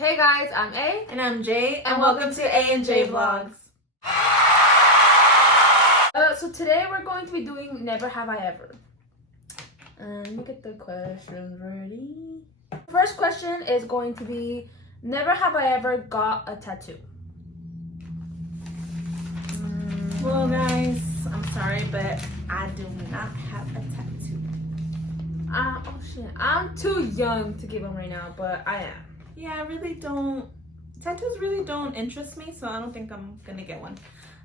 Hey guys, I'm A. And I'm Jay, and welcome to A and J Vlogs. So today we're going to be doing Never Have I Ever. Let me get the questions ready. First question is going to be, never have I ever got a tattoo? Well, guys, I'm sorry, but I do not have a tattoo. Oh shit, I'm too young to get one right now, but I am. Yeah, I really don't. Tattoos really don't interest me, so I don't think I'm gonna get one.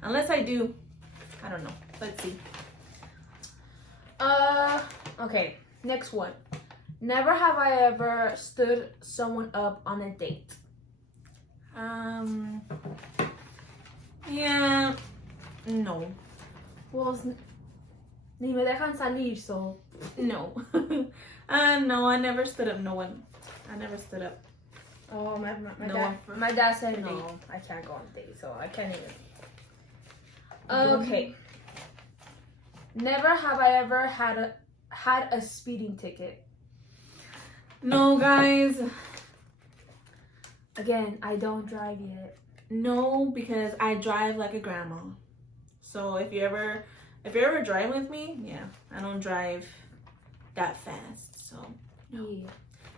Unless I do. I don't know. Let's see. Okay, next one. Never have I ever stood someone up on a date. Yeah, no. Well, ni me dejan salir, so. No. No, I never stood up no one. I never stood up. Oh, No, my dad said no, I can't go on dates, so I can't even. Okay. Never have I ever had a speeding ticket. No, guys. Again, I don't drive yet. No, because I drive like a grandma. So if you ever drive with me, yeah, I don't drive that fast. So no. Yeah.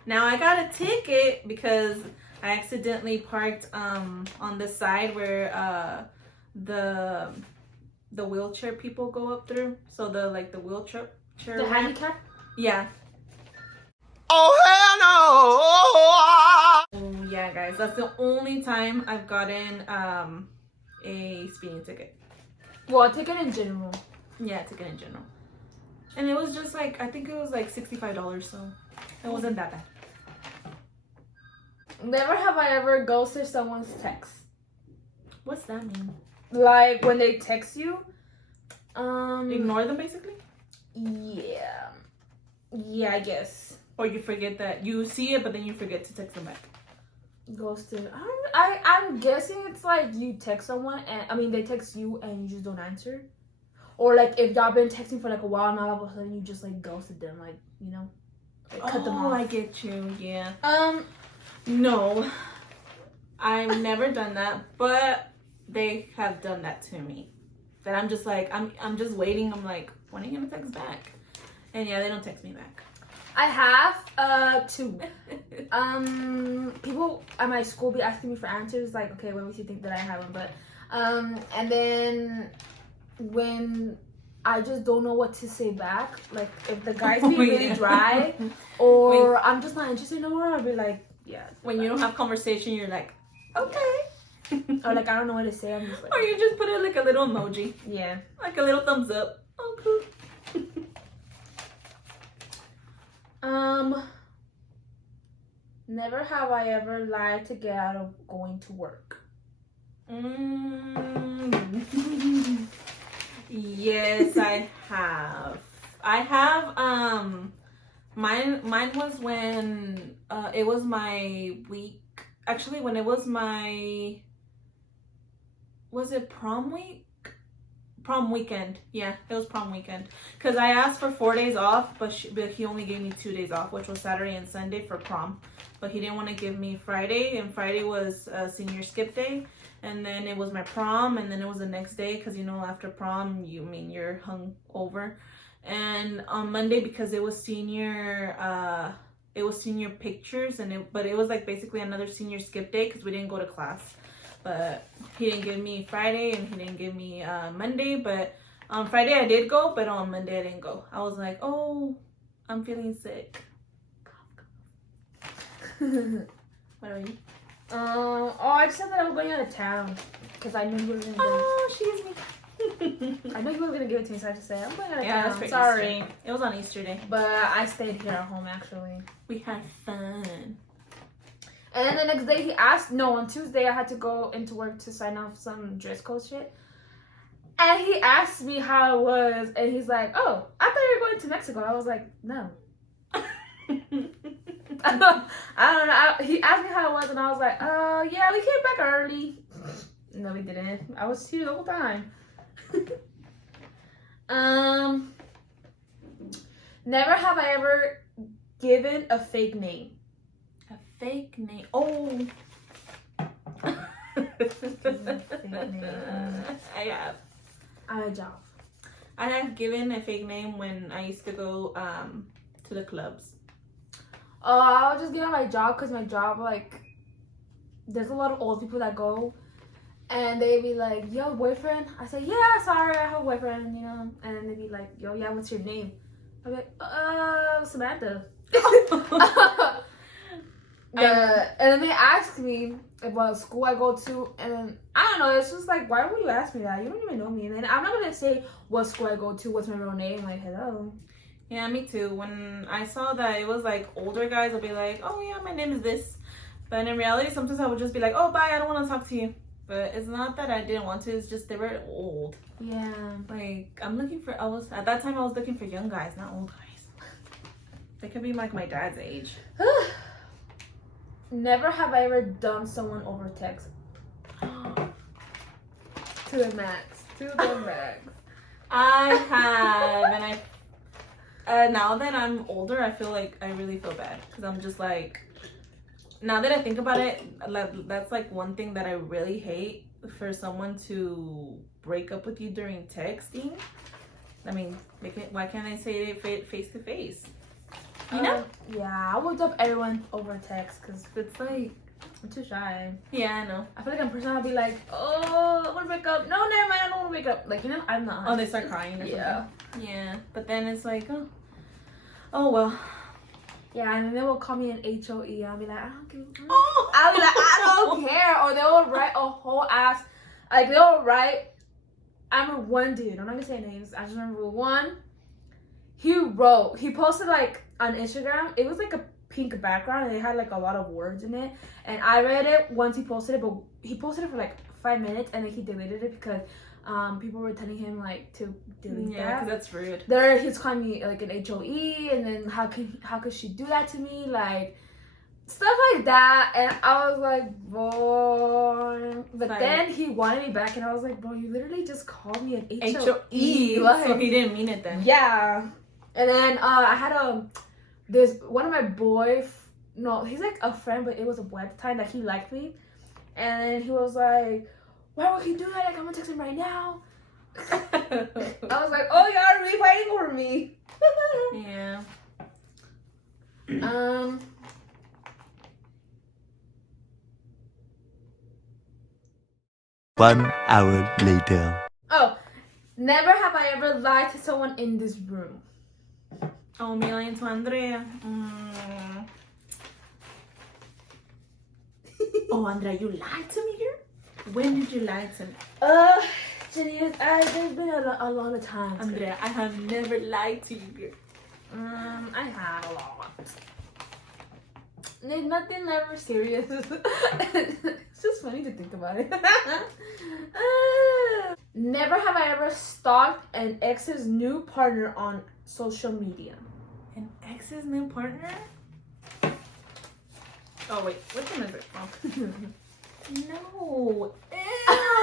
Now I got a ticket because I accidentally parked on the side where the wheelchair people go up through. So the wheelchair The handicap? Yeah. Oh hell no! Oh yeah, guys, that's the only time I've gotten a speeding ticket. Well, a ticket in general. Yeah, ticket in general. And it was just like, I think it was like $65, so it wasn't that bad. Never have I ever ghosted someone's text. What's that mean? Like when they text you. Ignore them basically? Yeah. Yeah, I guess. Or you forget that you see it, but then you forget to text them back. Ghosted. I'm guessing it's like you text someone and they text you and you just don't answer. Or like if y'all been texting for like a while and all of a sudden you just like ghosted them, like, you know, like cut them off. I get you. Yeah. No. I've never done that, but they have done that to me. That I'm just like, I'm just waiting. I'm like, when are you gonna text back? And yeah, they don't text me back. I have two. People at my school be asking me for answers, like, okay, when would you think that I have them? But and then when I just don't know what to say back, like if the guys be really dry or I'm just not interested no more, I'll be like, yeah. When you don't have conversation, you're like, okay. Or like I don't know what to say, I'm just like, or you just put it like a little emoji. Yeah. Like a little thumbs up. Oh, cool. Never have I ever lied to get out of going to work. Yes, I have. Mine was when it was my week. Actually, when it was my, was it prom week? Prom weekend. Yeah, it was prom weekend. Because I asked for 4 days off, but he only gave me 2 days off, which was Saturday and Sunday for prom. But he didn't want to give me Friday, and Friday was senior skip day. And then it was my prom, and then it was the next day, because, you know, after prom, you're hung over. And on Monday, because it was senior pictures, but it was like basically another senior skip day, because we didn't go to class. But he didn't give me Friday, and he didn't give me Monday. But on Friday I did go, but on Monday I didn't go. I was like, oh, I'm feeling sick. What are you? I just said that I was going out of town because I knew you were gonna go. Oh, she's me. I know you were gonna give it to me, so I just said I'm going out of Yeah, town. that's Sorry. Easter. It was on Easter day. But I stayed here at home actually. We had fun. And then the next day on Tuesday I had to go into work to sign off some dress code shit. And he asked me how it was, and he's like, oh, I thought you were going to Mexico. I was like, no. I don't know. He asked me how it was, and I was like, yeah, we came back early. No, we didn't. I was here the whole time. Never have I ever given a fake name. A fake name. Oh, name. I have. I'm a job. I have given a fake name when I used to go to the clubs. Oh, I'll just give it my job because my job, like, there's a lot of old people that go and they be like, yo, boyfriend? I say, yeah, sorry, I have a boyfriend, you know? And then they be like, yo, yeah, what's your name? I'm like, Samantha. And then they ask me about school I go to, and I don't know, it's just like, why would you ask me that? You don't even know me. And then I'm not gonna say what school I go to, what's my real name, like, hello. Yeah, me too. When I saw that it was like older guys, I'll be like, oh yeah, my name is this. But in reality, sometimes I would just be like, oh, bye, I don't want to talk to you. But it's not that I didn't want to, it's just they were old. Yeah. Like, at that time I was looking for young guys, not old guys. They could be like my dad's age. Never have I ever done someone over text. To the max. To the max. I have, and now that I'm older, I feel like I really feel bad because I'm just like, now that I think about it, that's like one thing that I really hate, for someone to break up with you during texting. I mean, why can't I say it face to face? You know? Yeah, I would up everyone over text because It's like, I'm too shy. yeah, I know. I feel like I'm a person I'll be like, oh, I want to break up. No, never mind, I don't want to break up. Like, you know, I'm not. Oh, they start crying or Yeah. something. Yeah, but then it's like, oh well. Yeah, and then they will call me an HOE. I'll be like, I don't give. Oh. I'll be like, I don't care. Or they will write a whole ass, like they'll write. I remember one dude. I'm not gonna say names. I just remember one. He posted like on Instagram. It was like a pink background and it had like a lot of words in it. And I read it once he posted it, but he posted it for like 5 minutes and then he deleted it because people were telling him like to delete Yeah, that. because that's rude. There, he's calling me like an HOE, and then how could she do that to me, like stuff like that. And I was like, boy. But Like, then he wanted me back, and I was like, bro, you literally just called me an HOE. HOE. Like, So he didn't mean it then. yeah. And then I had there's one of my no, he's like a friend, but it was a boy at the time that he liked me, and then he was like, why would he do that? Like, I'm gonna text him right now. I was like, oh, you're really fighting over me. Yeah. 1 hour later. Oh, never have I ever lied to someone in this room. Oh, me lying to Andrea. Oh, Andrea, you lied to me here? When did you lie to me? Jenny, there's been a lot of times. Andrea, I have never lied to you here. I had a lot. There's nothing ever serious. It's just funny to think about it. Never have I ever stalked an ex's new partner on social media. An ex's new partner? Oh, wait. Which one is it? Oh. No. Ew,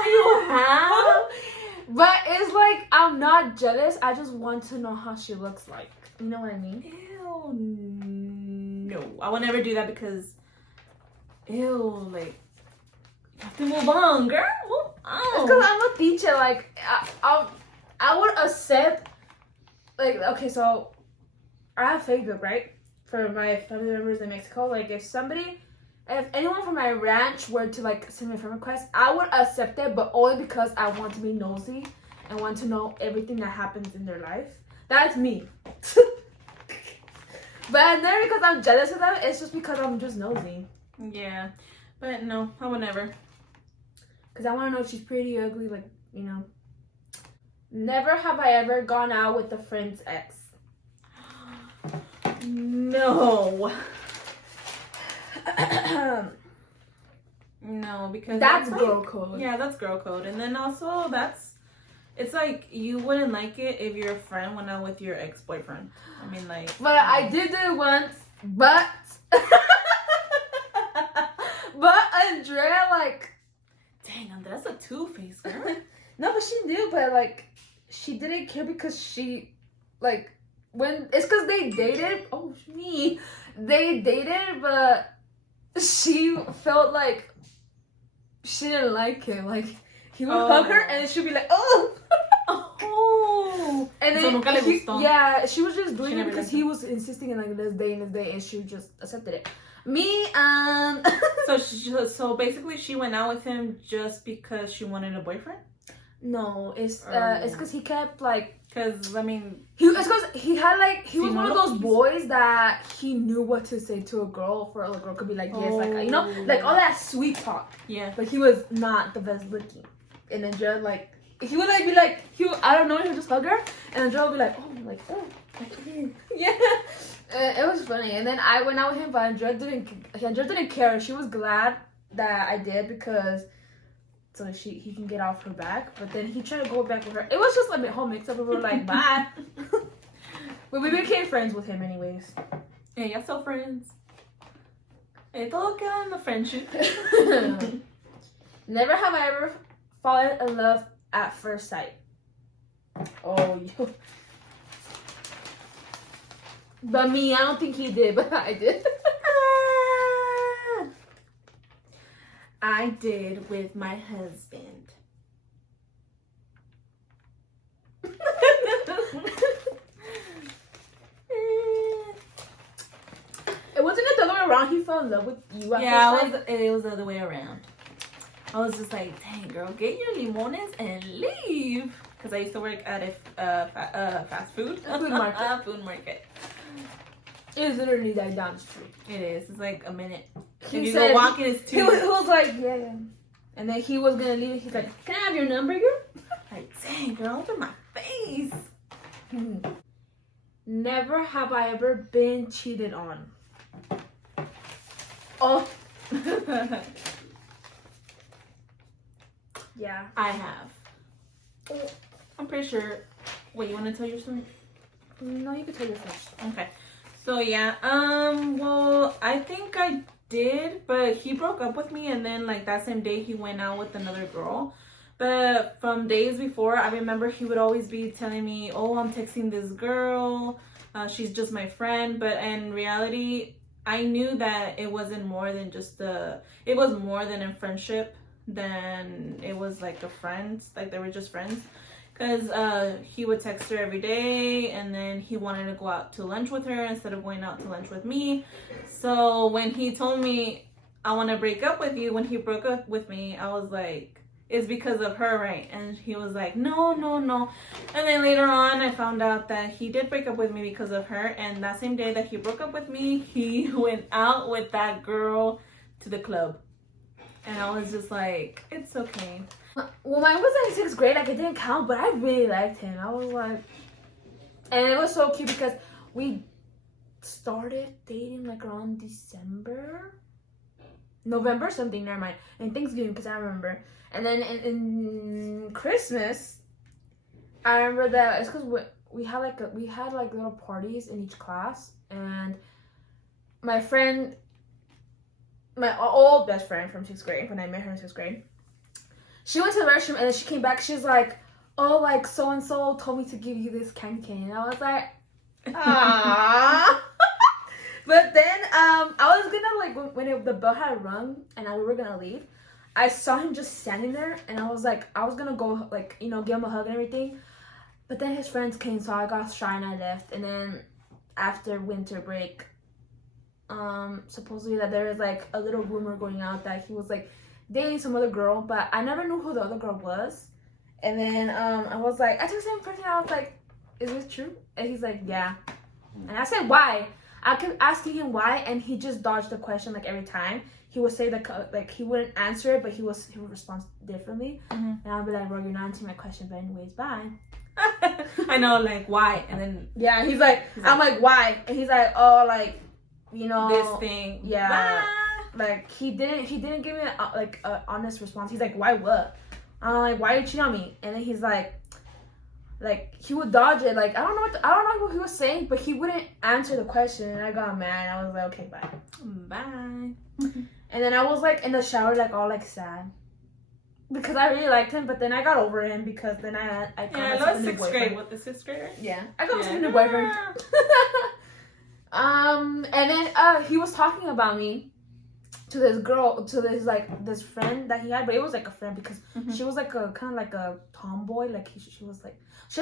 you have? But it's like, I'm not jealous. I just want to know how she looks like. You know what I mean? Ew, no. I would never do that because, ew, like, you have to move on, girl. Move on. Because I'm a teacher. Like, I would accept, like, okay, so I have Facebook, right? For my family members in Mexico. Like, if anyone from my ranch were to, like, send me a friend request, I would accept it, but only because I want to be nosy and want to know everything that happens in their life. That's me. But never because I'm jealous of them. It's just because I'm just nosy. Yeah. But no, I would never. Because I want to know if she's pretty, ugly, like, you know. Never have I ever gone out with a friend's ex. No. No, because That's like, girl code. Yeah, that's girl code. And then also it's like you wouldn't like it if your friend went out with your ex-boyfriend. I mean, like. But I did do it once, but Andrea, like, Dang, that's a two-faced girl. no, but she knew, but like, she didn't care because she, like, when it's because they dated. Oh, me, they dated, but she felt like she didn't like him. Like, he would hug her, and then she'd be like, oh. Oh. And So then nunca le gustó. yeah, she was just doing She it never because liked he was insisting in like this day, and she just accepted it. Me, So basically, she went out with him just because she wanted a boyfriend. no, it's Oh. because he kept like. Because I mean, It's because he had like he was one of those Sinolo? boys that he knew what to say to a girl for a girl could be like yes like you know like all that sweet talk, yeah. but he was not the best looking, and then Jared like he would like be like I don't know, he would just hug her, and then Jared would be like like yeah, it was funny. And then I went out with him, but Jared didn't care. She was glad that I did because. So he can get off her back, but then he tried to go back with her. It was just a whole mix up, and we were like, bye. But we became friends with him anyways. Yeah, y'all still friends. Todo queda en the friendship. Never have I ever fallen in love at first sight. Oh, you. But me, I don't think he did, but I did. I did with my husband. It wasn't the other way around. He fell in love with you at Yeah, first sight. it was the other way around. I was just like, dang, girl, get your limones and leave. Because I used to work at a fast food. A food market. Food market. It was literally like down the street. It is. It's like a minute. He If you said- go walking, it's 2 He minutes. was like, yeah. And then he was gonna leave. He's like, can I have your number, girl? Like, dang, girl, look at my face. Never have I ever been cheated on. Oh, yeah. I have. I'm pretty sure. Wait, you want to tell your story? No, you can tell your first. Okay. So yeah, well, I think I did, but he broke up with me, and then like that same day he went out with another girl. But from days before, I remember he would always be telling me, "Oh, I'm texting this girl. She's just my friend." But in reality, I knew that it wasn't more than just it was more than a friendship than it was like a friends, like they were just friends. Because he would text her every day, and then he wanted to go out to lunch with her instead of going out to lunch with me. So when he told me, I want to break up with you, when he broke up with me, I was like, it's because of her, right? And he was like, no. And then later on, I found out that he did break up with me because of her. And that same day that he broke up with me, he went out with that girl to the club. And I was just like, it's okay. Well, mine was in 6th grade. Like, it didn't count, but I really liked him. I was like... And it was so cute because we started dating, like, around November something, never mind. And Thanksgiving, because I remember. And then in Christmas, I remember that it's because we had little parties in each class. And my friend... My old best friend from 6th grade, when I met her in 6th grade, she went to the restroom and then she came back. She's like, oh, like so and so told me to give you this candy. And I was like, ah. But then I was gonna like when the bell had rung and we were gonna leave, I saw him just standing there, and I was like, I was gonna go like give him a hug and everything. But then his friends came, so I got shy and I left. And then after winter break, supposedly that there is like a little rumor going out that he was like dating some other girl, but I never knew who the other girl was. And then I was like, I texted him first and I was like, is this true? And he's like, yeah. And I said, why? I kept asking him why, and he just dodged the question like every time. He would say that like he wouldn't answer it, but he would respond differently. Mm-hmm. And I'll be like, bro, you're not answering my question, but anyways, bye. I know, like, why? And then yeah, he's like, I'm like, why? And he's like, oh, like, you know, this thing. Yeah. Bye. Like he didn't give me an honest response. He's like, why what? I'm like, why are you cheating on me? And then he's like he would dodge it. Like I don't know what he was saying, but he wouldn't answer the question. And I got mad. I was like, okay, bye. Bye. And then I was like in the shower, like all like sad, because I really liked him. But then I got over him because then I got myself a new boyfriend. What, the 6th grade? Right? Yeah, I got myself a new boyfriend. And then he was talking about me to this girl, to this like this friend that he had, but it was like a friend because Mhm. she was like a kind of like a tomboy. Like she was like she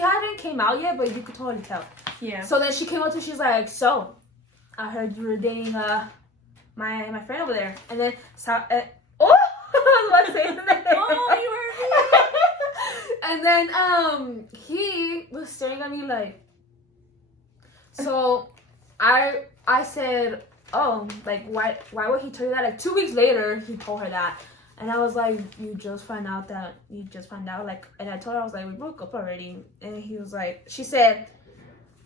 hadn't came out yet, but you could totally tell. Yeah. So then she came up to me, she's like, so I heard you were dating my friend over there, and then oh, I was about to say his name. Oh, you heard me. And then he was staring at me like, so I said, oh, like why would he tell you that? Like 2 weeks later he told her that, and I was like, you just found out like, and I told her, I was like, we broke up already, and he was like, she said,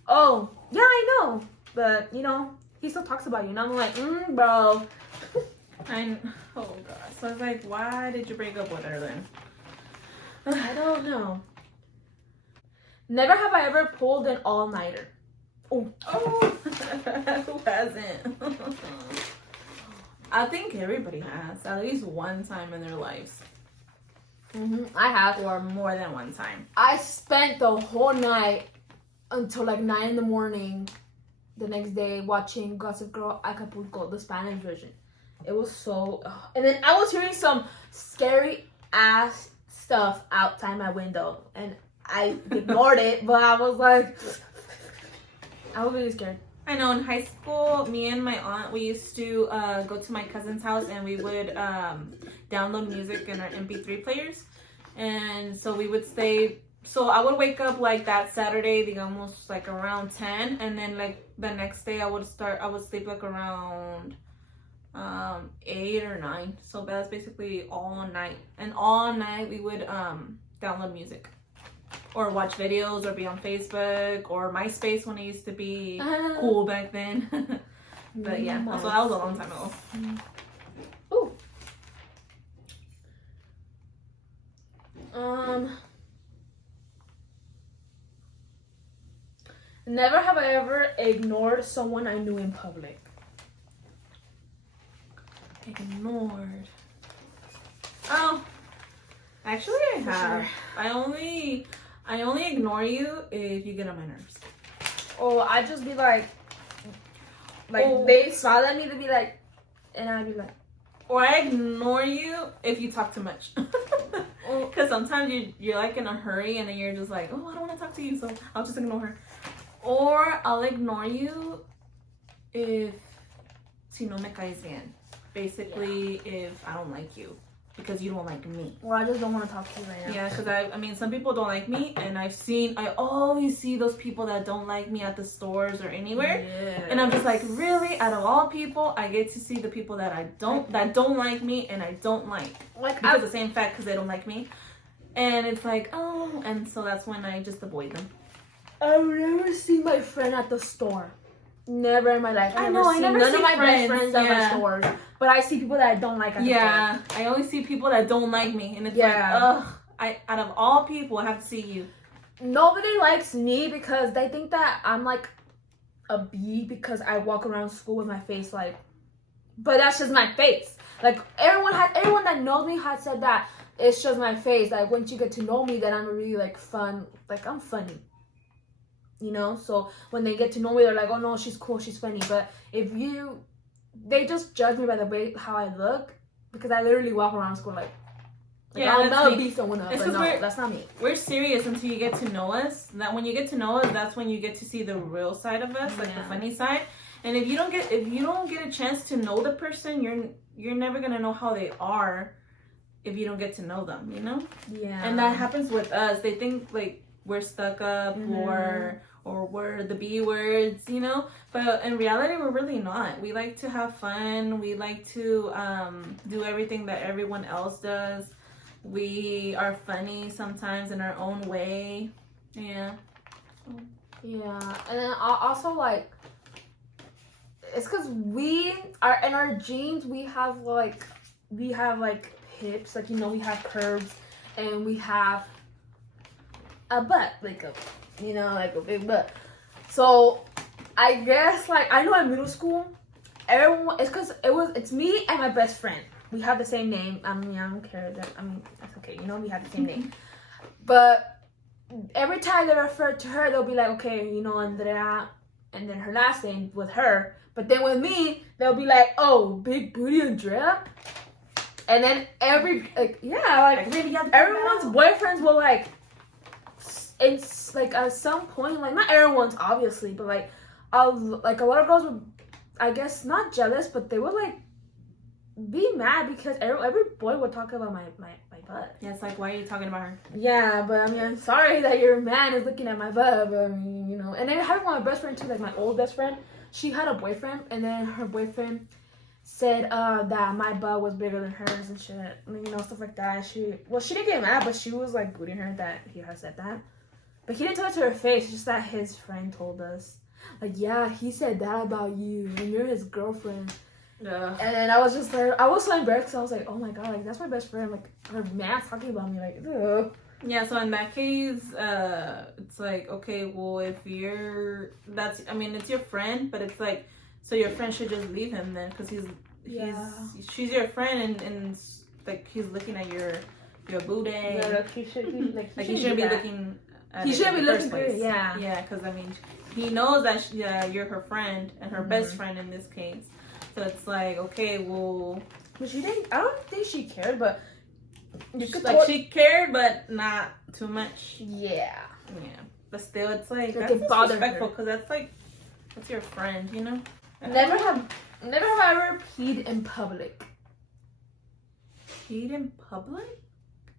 oh yeah, I know, but you know he still talks about you, and I'm like, bro. Oh god. So I was like, why did you break up with her then? I don't know. Never have I ever pulled an all-nighter. Oh, who hasn't? I think everybody has at least one time in their lives, I have. or more than one time. I spent the whole night until like 9 in the morning the next day watching Gossip Girl Acapulco, the Spanish version. It was so... And then I was hearing some scary ass stuff outside my window, and I ignored it, but I was like... I was really scared. I know, in high school, me and my aunt, we used to go to my cousin's house, and we would download music in our MP3 players. And so we would stay... So I would wake up like that Saturday, digamos, like around 10, and then like the next day I would sleep like around 8 or 9. So that's basically all night. And all night we would download music or watch videos or be on Facebook or MySpace when it used to be cool back then. But yeah, so that was a long time ago. Ooh. Never have I ever ignored someone I knew in public. Ignored. Oh, actually I have. Sure. I only ignore you if you get on my nerves. Oh, I just be like Oh. they smile at me to be like, and I'd be like, Or I ignore you if you talk too much. oh, Because sometimes you're like in a hurry and then you're just like, oh, I don't want to talk to you, so I'll just ignore her. Or I'll ignore you if si no me caes bien. Basically, if I don't like you because you don't like me. well, I just don't want to talk to you right now. Yeah, because I mean, some people don't like me, and I always see those people that don't like me at the stores or anywhere. Yeah. And I'm just like, really? Out of all people, I get to see the people that don't like me and I don't like. Like Because the same fact, because they don't like me. And it's like, oh, and so that's when I just avoid them. I've never seen my friend at the store. Never in my life. I know, I never none see of my friends, best friends at my yeah. stores. But I see people that I don't like at the store. Yeah, I only see people that don't like me. And it's Yeah. like, out of all people, I have to see you. Nobody likes me because they think that I'm like a bee because I walk around school with my face like, but that's just my face. Like everyone that knows me had said that it's just my face. Like once you get to know me, that I'm really like fun. Like I'm funny. You know, so when they get to know me, they're like, oh no, she's cool, she's funny. But they just judge me by the way how I look because I literally walk around school like Yeah, I'll that's never me. be someone else. It's But 'cause no, that's not me. We're serious until you get to know us. That when you get to know us, that's when you get to see the real side of us, like the Yeah. funny side. And if you don't get a chance to know the person, you're never gonna know how they are if you don't get to know them, you know? Yeah. And that happens with us. They think like we're stuck up or we're the B words, you know? But in reality, we're really not. We like to have fun. We like to do everything that everyone else does. We are funny sometimes in our own way. Yeah. Yeah, and then also like it's because we are in our genes. We have like hips, like we have curves, and we have a butt, like a big butt. So I guess like I know in middle school, everyone it's me and my best friend. We have the same name. I mean, I don't care. That's okay. We have the same name. But every time they refer to her, they'll be like, okay, Andrea, and then her last name with her. But then with me, they'll be like, "Oh, big booty Andrea," and then everyone's boyfriends will like, it's like at some point, like not everyone's obviously, but like a lot of girls would, I guess, not jealous, but they would like be mad because every boy would talk about my butt. Yeah, it's like, why are you talking about her? Yeah, but I mean, I'm sorry that your man is looking at my butt, but I mean, you know. And then having my best friend too, like my old best friend, she had a boyfriend, and then her boyfriend said that my butt was bigger than hers and shit, you know, stuff like that. She didn't get mad, but she was like booting her that he had said that. But he didn't tell it to her face, just that his friend told us. Like, yeah, he said that about you, and you're his girlfriend. Ugh. And I was just like, I was so embarrassed because I was like, oh my god, like that's my best friend. Like her man's talking about me, like, ugh. Yeah, so in that case, it's like, okay, well, if it's your friend, but it's like, so your friend should just leave him then, because she's your friend, and like he's looking at your booty. Yeah, like he shouldn't be looking. He shouldn't be looking good. Yeah. Yeah, because I mean, he knows that you're her friend and her best friend in this case. So it's like, okay, well, but she didn't. I don't think she cared, but you could she cared, but not too much. Yeah. Yeah, but still, it's like Like that's it bothered disrespectful because that's your friend, you know. Never have I ever peed in public. Peed in public?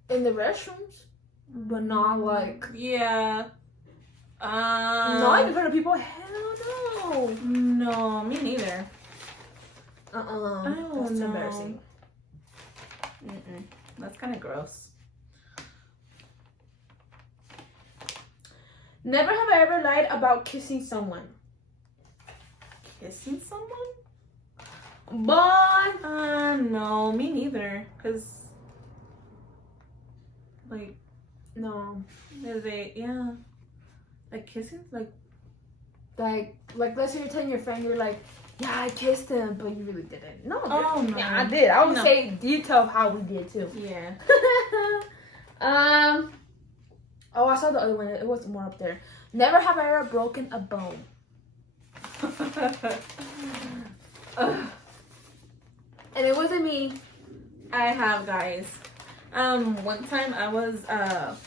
In the restrooms, but not like. Yeah. No, I've heard of people. Hell no. No, me neither. That's embarrassing. That's kind of gross. Never have I ever lied about kissing someone. Kissing someone? But no, me neither. Cause like, no, like kissing, like let's say you're telling your friend, you're like, yeah, I kissed him, but you really didn't. No. Oh no. Yeah, I did. I would say detail of how we did too. Yeah. Oh, I saw the other one. It was more up there. Never have I ever broken a bone. And it wasn't me. I have, guys. One time I was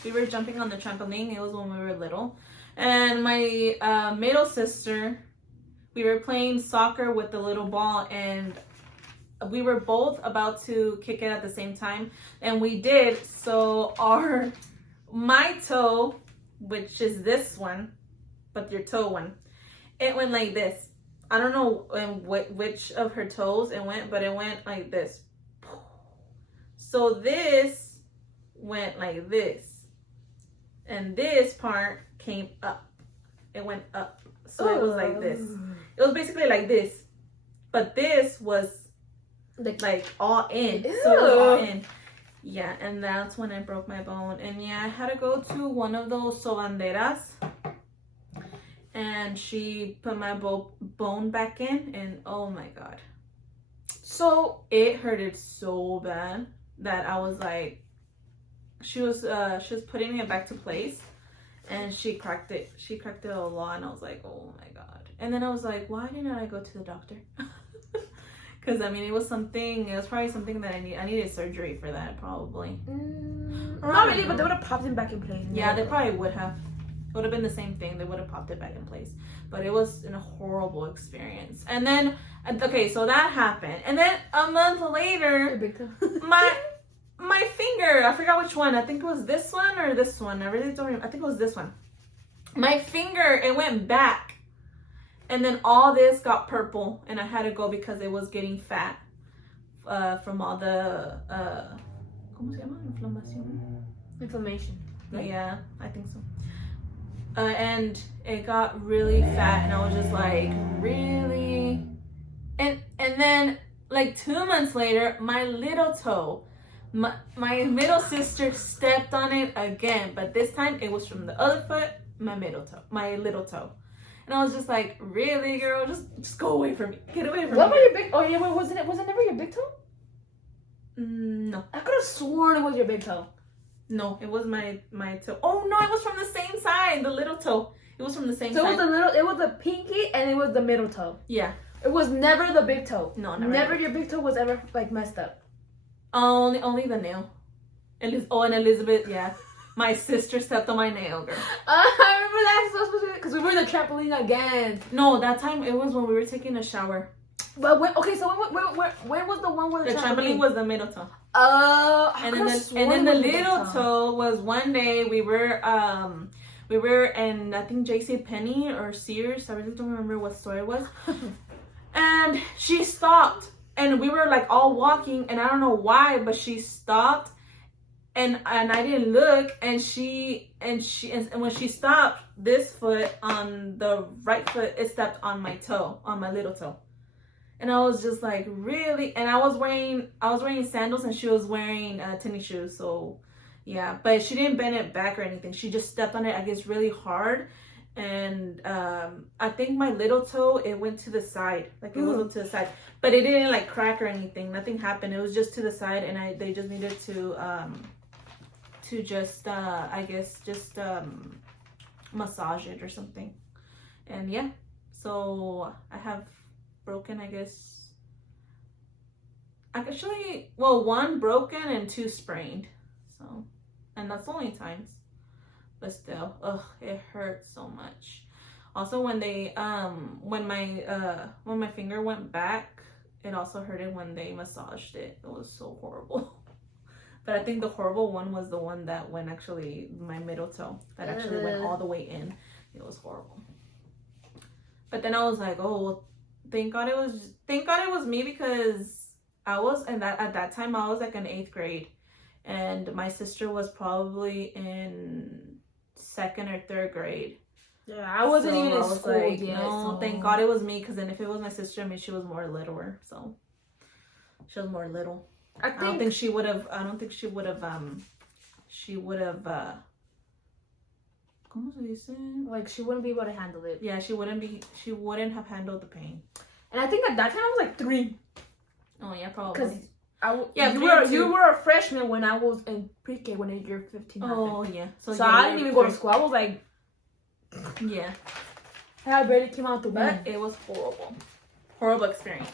we were jumping on the trampoline. It was when we were little, and my middle sister, we were playing soccer with the little ball, and we were both about to kick it at the same time, and we did. So my toe, which is this one, but your toe one, it went like this. I don't know which of her toes it went, but it went like this. So this went like this, and this part came up. It went up. So it was like this. It was basically like this, but this was like all in. Ew. So it was all in. Yeah, and that's when I broke my bone. And yeah, I had to go to one of those sobanderas, and she put my bone back in, and oh my god. So it hurted so bad that I was like, she was putting it back to place, and she cracked it a lot, and I was like, oh my god. And then I was like, why didn't I go to the doctor? Because I mean, it was probably something that I needed surgery for that, probably. Not really, but they would have popped him back in place. Yeah, they probably would have. It would have been the same thing. They would have popped it back in place. But it was a horrible experience. And then, okay, so that happened. And then a month later, my finger, I forgot which one. I think it was this one or this one. I really don't remember. I think it was this one. My finger, it went back. And then all this got purple. And I had to go because it was getting fat from all the, ¿cómo se llama? Inflammation. Right? Yeah, I think so. And it got really fat, and I was just like, really? And then like 2 months later, my little toe, my middle sister stepped on it again, but this time it was from the other foot, my little toe. And I was just like, really, girl? Just go away from me. Get away from me. What about your big? Oh yeah, was it never your big toe? No. I could have sworn it was your big toe. No, it was my toe. Oh no, it was from the same side, the little toe. It was from the same side. So it was the pinky and it was the middle toe. Yeah. It was never the big toe. No, never your big toe was ever like messed up. Only the nail. And Elizabeth, yeah. My sister stepped on my nail, girl. I remember that so specific because we were in the trampoline again. No, that time it was when we were taking a shower. But when was the one where The trampoline was the middle toe. And then the little toe was one day we were in I think JC Penney or Sears. I really don't remember what store it was. And she stopped, and we were like all walking, and I don't know why, but she stopped, and I didn't look, and when she stopped, this foot on the right foot, it stepped on my toe, on my little toe. And I was just like, really? And I was wearing sandals, and she was wearing tennis shoes. So, yeah. But she didn't bend it back or anything. She just stepped on it, I guess, really hard. And I think my little toe, it went to the side. Like, it was to the side. But it didn't, like, crack or anything. Nothing happened. It was just to the side. And they just needed to just, I guess, just massage it or something. And, yeah. So, I have broken, I guess, actually, well, 1 broken and 2 sprained, so, and that's the only times, but still, it hurts so much. Also, when they when my finger went back, it also hurted when they massaged it. It was so horrible. But I think the horrible one was the one that went actually my middle toe, that actually went all the way in. It was horrible. But then I was like, oh, well, thank God it was me, because I was at that time I was like in 8th grade, and my sister was probably in 2nd or 3rd grade. Yeah, I wasn't even in school like, yet. No, so. thank God it was me, because then if it was my sister, I mean, she was more littler, so she was more little. I don't think she would have. ¿Cómo se dice? Like, she wouldn't be able to handle it. Yeah, she wouldn't have handled the pain. And I think at that time I was like 3. Oh yeah, probably. Because you were a freshman when I was in pre-K when you're 15. Oh yeah. So I didn't even go to school. I was like, yeah. I barely came out the bed. It was horrible experience.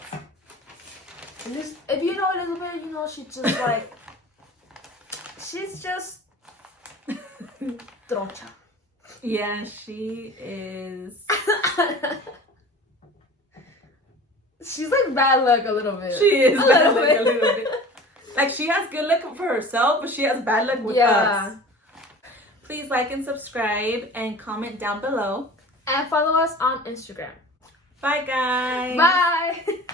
And this, if you know Elizabeth, you know she's just like, she's just trocha. Yeah, she is. She's like bad luck a little bit. She is bad luck a little bit. Like, she has good luck for herself, but she has bad luck with us. Please like and subscribe and comment down below. And follow us on Instagram. Bye, guys. Bye.